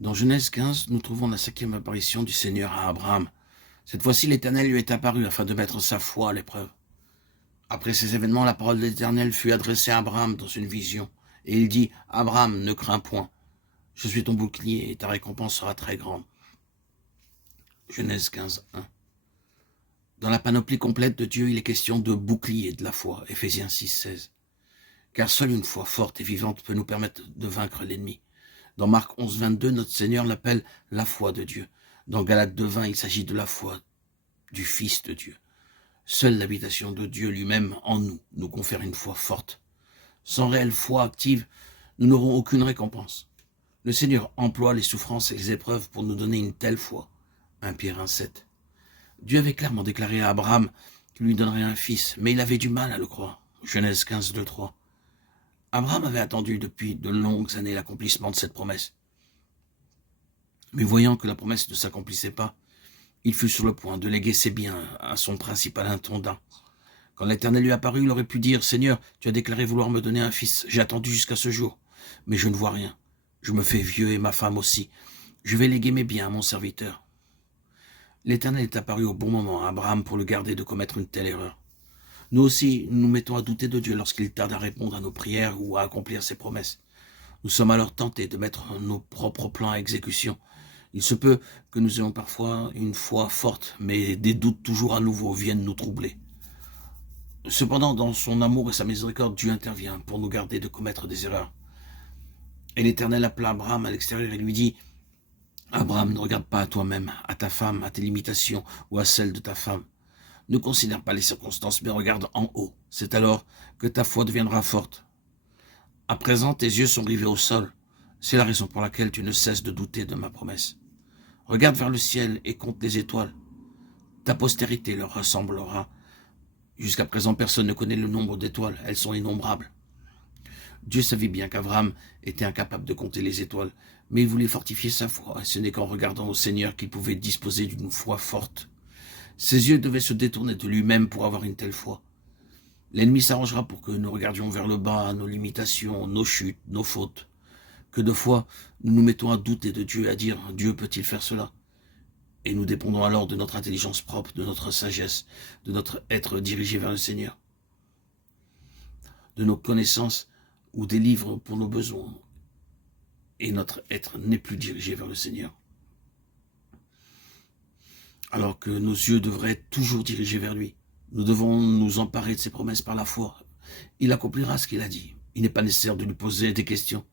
Dans Genèse 15, nous trouvons la 5e apparition du Seigneur à Abraham. Cette fois-ci, l'Éternel lui est apparu afin de mettre sa foi à l'épreuve. Après ces événements, la parole de l'Éternel fut adressée à Abraham dans une vision. Et il dit, « Abraham, ne crains point. Je suis ton bouclier et ta récompense sera très grande. » Genèse 15, 1. Dans la panoplie complète de Dieu, il est question de bouclier de la foi. Éphésiens 6, 16. Car seule une foi forte et vivante peut nous permettre de vaincre l'ennemi. Dans Marc 11, 22, notre Seigneur l'appelle la foi de Dieu. Dans Galates 2, 20, il s'agit de la foi du Fils de Dieu. Seule l'habitation de Dieu lui-même en nous confère une foi forte. Sans réelle foi active, nous n'aurons aucune récompense. Le Seigneur emploie les souffrances et les épreuves pour nous donner une telle foi. 1 Pierre 1, 7. Dieu avait clairement déclaré à Abraham qu'il lui donnerait un fils, mais il avait du mal à le croire. Genèse 15, 2, 3. Abraham avait attendu depuis de longues années l'accomplissement de cette promesse. Mais voyant que la promesse ne s'accomplissait pas, il fut sur le point de léguer ses biens à son principal intendant. Quand l'Éternel lui apparut, il aurait pu dire, « Seigneur, tu as déclaré vouloir me donner un fils. J'ai attendu jusqu'à ce jour, mais je ne vois rien. Je me fais vieux et ma femme aussi. Je vais léguer mes biens à mon serviteur. » L'Éternel est apparu au bon moment à Abraham pour le garder de commettre une telle erreur. Nous aussi, nous nous mettons à douter de Dieu lorsqu'il tarde à répondre à nos prières ou à accomplir ses promesses. Nous sommes alors tentés de mettre nos propres plans à exécution. Il se peut que nous ayons parfois une foi forte, mais des doutes toujours à nouveau viennent nous troubler. Cependant, dans son amour et sa miséricorde, Dieu intervient pour nous garder de commettre des erreurs. Et l'Éternel appela Abraham à l'extérieur et lui dit, « Abraham, ne regarde pas à toi-même, à ta femme, à tes limitations ou à celles de ta femme. Ne considère pas les circonstances, mais regarde en haut. C'est alors que ta foi deviendra forte. À présent, tes yeux sont rivés au sol. C'est la raison pour laquelle tu ne cesses de douter de ma promesse. Regarde vers le ciel et compte les étoiles. Ta postérité leur ressemblera. Jusqu'à présent, personne ne connaît le nombre d'étoiles. Elles sont innombrables. » Dieu savait bien qu'Abraham était incapable de compter les étoiles, mais il voulait fortifier sa foi. Et ce n'est qu'en regardant au Seigneur qu'il pouvait disposer d'une foi forte. Ses yeux devaient se détourner de lui-même pour avoir une telle foi. L'ennemi s'arrangera pour que nous regardions vers le bas, nos limitations, nos chutes, nos fautes. Que de fois, nous nous mettons à douter de Dieu, à dire « Dieu peut-il faire cela ?» Et nous dépendons alors de notre intelligence propre, de notre sagesse, de notre être dirigé vers le Seigneur, de nos connaissances ou des livres pour nos besoins. Et notre être n'est plus dirigé vers le Seigneur. Alors que nos yeux devraient être toujours dirigés vers lui. Nous devons nous emparer de ses promesses par la foi. Il accomplira ce qu'il a dit. Il n'est pas nécessaire de lui poser des questions.